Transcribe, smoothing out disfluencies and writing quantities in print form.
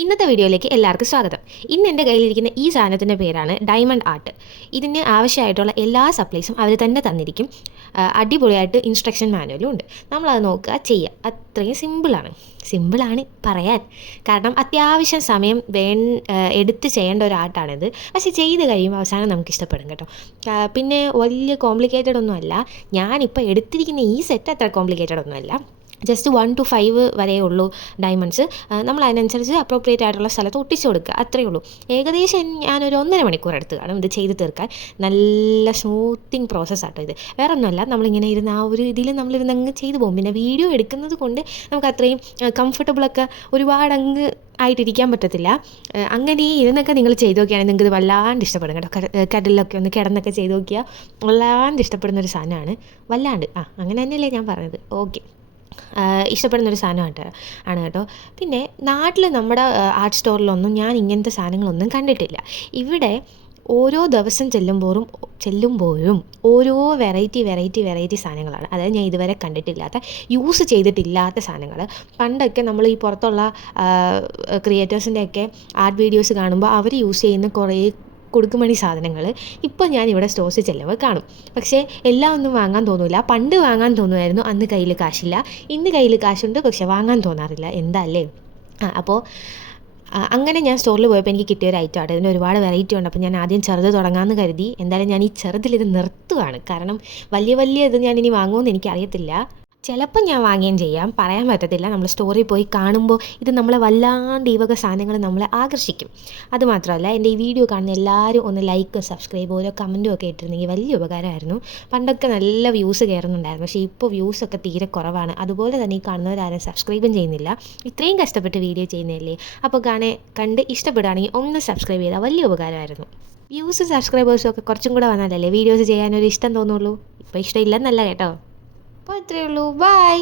ഇന്നത്തെ വീഡിയോയിലേക്ക് എല്ലാവർക്കും സ്വാഗതം. ഇന്ന് എൻ്റെ കയ്യിലിരിക്കുന്ന ഈ സാധനത്തിൻ്റെ പേരാണ് ഡയമണ്ട് ആർട്ട്. ഇതിന് ആവശ്യമായിട്ടുള്ള എല്ലാ സപ്ലൈസും അവർ തന്നെ തന്നിരിക്കും. അടിപൊളിയായിട്ട് ഇൻസ്ട്രക്ഷൻ മാനുവലും ഉണ്ട്. നമ്മളത് നോക്കുക, ചെയ്യുക. അത്രയും സിമ്പിളാണ് പറയാൻ. കാരണം അത്യാവശ്യം സമയം എടുത്ത് ചെയ്യേണ്ട ഒരു ആർട്ടാണിത്. പക്ഷേ ചെയ്ത് കഴിയുമ്പോൾ അവസാനം നമുക്ക് ഇഷ്ടപ്പെടും കേട്ടോ. പിന്നെ വലിയ കോംപ്ലിക്കേറ്റഡ് ഒന്നുമല്ല. ഞാനിപ്പോൾ എടുത്തിരിക്കുന്ന ഈ സെറ്റ് അത്ര കോംപ്ലിക്കേറ്റഡ് ഒന്നുമല്ല. ജസ്റ്റ് 1 to 5 വരെ ഉള്ളൂ ഡയമണ്ട്സ്. നമ്മൾ അതിനനുസരിച്ച് അപ്രോപ്രിയേറ്റ് ആയിട്ടുള്ള സ്ഥലത്ത് ഒട്ടിച്ചു കൊടുക്കുക, അത്രയേ ഉള്ളൂ. ഏകദേശം ഞാനൊരു 1.5 മണിക്കൂർ എടുത്ത് കാണും ഇത് ചെയ്ത് തീർക്കാൻ. നല്ല സ്മൂത്തിങ് പ്രോസസ്സാട്ടോ ഇത്. വേറെ ഒന്നുമല്ല, നമ്മളിങ്ങനെ ഇരുന്ന് ആ ഒരു ഇതിൽ നമ്മളിരുന്ന് അങ്ങ് ചെയ്തു പോകും. പിന്നെ വീഡിയോ എടുക്കുന്നത് കൊണ്ട് നമുക്ക് അത്രയും കംഫർട്ടബിളൊക്കെ ഒരുപാട് അങ്ങ് ആയിട്ടിരിക്കാൻ പറ്റത്തില്ല. അങ്ങനെ ഇരുന്നൊക്കെ നിങ്ങൾ ചെയ്ത് നോക്കുകയാണെങ്കിൽ നിങ്ങൾക്ക് ഇത് വല്ലാണ്ട് ഇഷ്ടപ്പെടും കേട്ടോ. കടലിലൊക്കെ ഒന്ന് കിടന്നൊക്കെ ചെയ്ത് നോക്കിയാൽ വല്ലാണ്ട് ഇഷ്ടപ്പെടുന്നൊരു സാധനമാണ്. അങ്ങനെ തന്നെയല്ലേ ഞാൻ പറഞ്ഞത്. ഓക്കെ, ഇഷ്ടപ്പെടുന്നൊരു സാധനമാണ് കേട്ടോ. പിന്നെ നാട്ടിൽ നമ്മുടെ ആർട്ട് സ്റ്റോറിലൊന്നും ഞാൻ ഇങ്ങനത്തെ സാധനങ്ങളൊന്നും കണ്ടിട്ടില്ല. ഇവിടെ ഓരോ ദിവസം ചെല്ലുമ്പോഴും ഓരോ വെറൈറ്റി സാധനങ്ങളാണ്. അതായത് ഞാൻ ഇതുവരെ കണ്ടിട്ടില്ലാത്ത, യൂസ് ചെയ്തിട്ടില്ലാത്ത സാധനങ്ങൾ. പണ്ടൊക്കെ നമ്മൾ ഈ പുറത്തുള്ള ക്രിയേറ്റേഴ്സിൻ്റെയൊക്കെ ആർട്ട് വീഡിയോസ് കാണുമ്പോൾ അവർ യൂസ് ചെയ്യുന്ന കുറേ കൊടുക്കുമണി സാധനങ്ങൾ ഇപ്പോൾ ഞാൻ ഇവിടെ സ്റ്റോഴ്സിൽ ചെല്ലുമ്പോൾ കാണും. പക്ഷേ എല്ലാം ഒന്നും വാങ്ങാൻ തോന്നില്ല. പണ്ട് വാങ്ങാൻ തോന്നുമായിരുന്നു, അന്ന് കയ്യിൽ കാശില്ല. ഇന്ന് കയ്യിൽ കാശുണ്ട്, പക്ഷെ വാങ്ങാൻ തോന്നാറില്ല. എന്താ അല്ലേ? അപ്പോൾ അങ്ങനെ ഞാൻ സ്റ്റോറിൽ പോയപ്പോൾ എനിക്ക് കിട്ടിയൊരു ഐറ്റം ആണ്. ഇതിന് ഒരുപാട് വെറൈറ്റി ഉണ്ട്. അപ്പോൾ ഞാൻ ആദ്യം ചെറുത് തുടങ്ങാമെന്ന് കരുതി. എന്തായാലും ഞാൻ ഈ ചെറുതിലിത് നിർത്തുകയാണ്. കാരണം വലിയ ഇത് ഞാൻ ഇനി വാങ്ങുമെന്ന് എനിക്കറിയത്തില്ല. ചിലപ്പോൾ ഞാൻ വാങ്ങുകയും ചെയ്യാം, പറയാൻ പറ്റത്തില്ല. നമ്മൾ സ്റ്റോറിൽ പോയി കാണുമ്പോൾ ഇത് നമ്മളെ വല്ലാണ്ട് ഈ വക സാധനങ്ങൾ നമ്മളെ ആകർഷിക്കും. അതുമാത്രമല്ല, എൻ്റെ ഈ വീഡിയോ കാണുന്ന എല്ലാവരും ഒന്ന് ലൈക്കും സബ്സ്ക്രൈബും ഓരോ കമൻറ്റും ഒക്കെ ഇട്ടിരുന്നെങ്കിൽ വലിയ ഉപകാരമായിരുന്നു. പണ്ടൊക്കെ നല്ല വ്യൂസ് കയറുന്നുണ്ടായിരുന്നു, പക്ഷേ ഇപ്പോൾ വ്യൂസൊക്കെ തീരെ കുറവാണ്. അതുപോലെ തന്നെ ഈ കാണുന്നവരാരും സബ്സ്ക്രൈബും ചെയ്യുന്നില്ല. ഇത്രയും കഷ്ടപ്പെട്ട് വീഡിയോ ചെയ്യുന്നതല്ലേ. അപ്പോൾ കണ്ട് ഇഷ്ടപ്പെടുകയാണെങ്കിൽ ഒന്ന് സബ്സ്ക്രൈബ് ചെയ്താൽ വലിയ ഉപകാരമായിരുന്നു. വ്യൂസും സബ്സ്ക്രൈബേഴ്സും ഒക്കെ കുറച്ചും കൂടെ വന്നാലല്ലേ വീഡിയോസ് ചെയ്യാനൊരു ഇഷ്ടം തോന്നുള്ളൂ. ഇപ്പോൾ ഇഷ്ടമില്ലെന്നല്ല കേട്ടോ. അപ്പോൾ ഇത്രയേ ഉള്ളൂ. ബൈ.